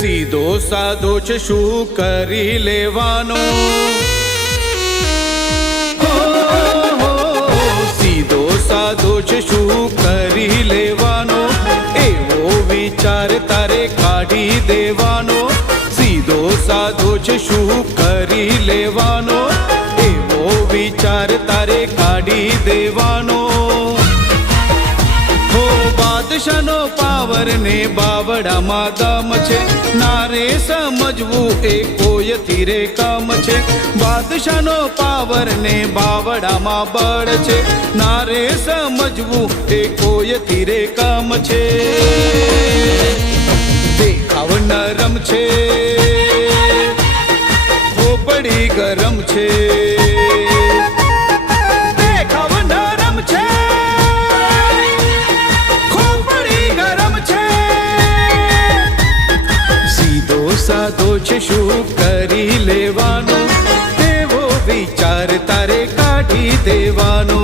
સીધો સાધો છે શું કરી લેવાનો, સીધો સાધો છે શું કરી લેવાનો, એવો વિચાર તારે કાઢી દેવાનો. સીધો સાધો છે શું કરી લેવાનો, એવો વિચાર તારે કાઢી દેવાનો. બાદશાહનો પાવર ને બાવડામાં દમ છે, નારે સમજવું એ કોઈથી રે કામ છે. બાદશાહનો પાવર ને બાવડામાં બળ છે, નારે સમજવું એ કોઈથી રે કામ છે. દેખાવ નરમ છે, ખોપડી ગરમ છે. સાધો છે શું કરી લેવાનો, એવો વિચાર તારે કાઢી દેવાનો.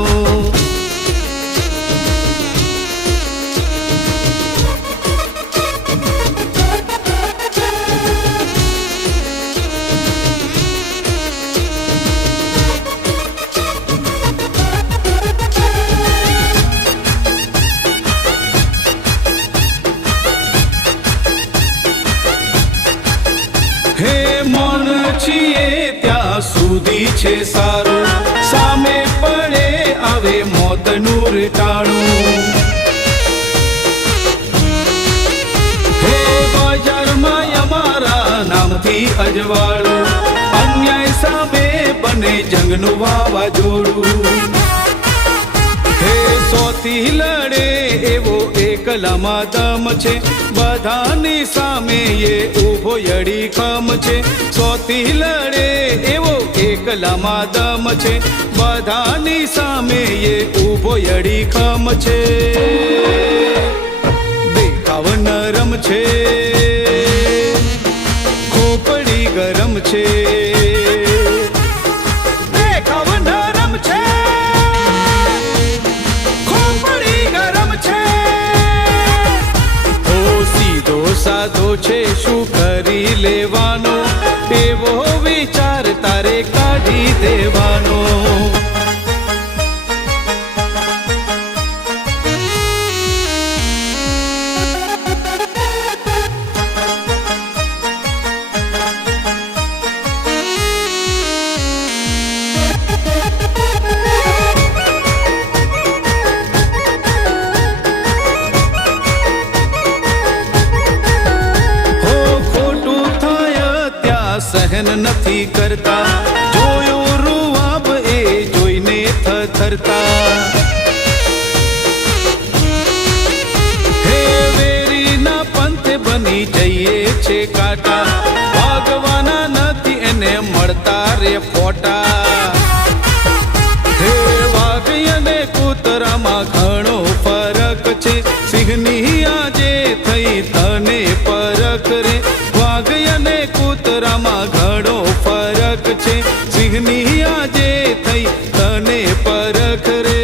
હે મન છીએ ત્યાં સુધી છે સારું, સામે પડે આવે મોતનું રેટાણું. હે બજારમાં અમારા નામથી અજવાળું, અન્યાય સામે બને જંગનું વાવાઝોડું. હે સોથી લડે એવો એકલામાં દમ છે, બધાની સામે એ ઊભો અડીખમ છે. સોથી લડે એવો એકલામાં દમ છે, બધાની સામે એ ઊભો અડીખમ છે. દેખાવ નરમ છે, ખોપડી ગરમ છે. દેખાવ નરમ છે, સાધો છે શું કરી લેવાનો, એવો વિચાર તારે કાઢી દેવાનો. સહન નથી કરતા, જોયો રૂવાબ એ જોઈને થરથરતા. હે વેરીના પંથે બની જઈએ છે કાંટા, ભાગવાના નથી એને મળતા રે ફોટા. હે વાઘ અને કૂતરામાં ઘણો ફરક છે, સિંહની આજે થઈ તને પરખ રે. વાઘ અને કૂતરામાં ઘણો ફરક છે, સિંહની આજે થઈ તને પરખ રે.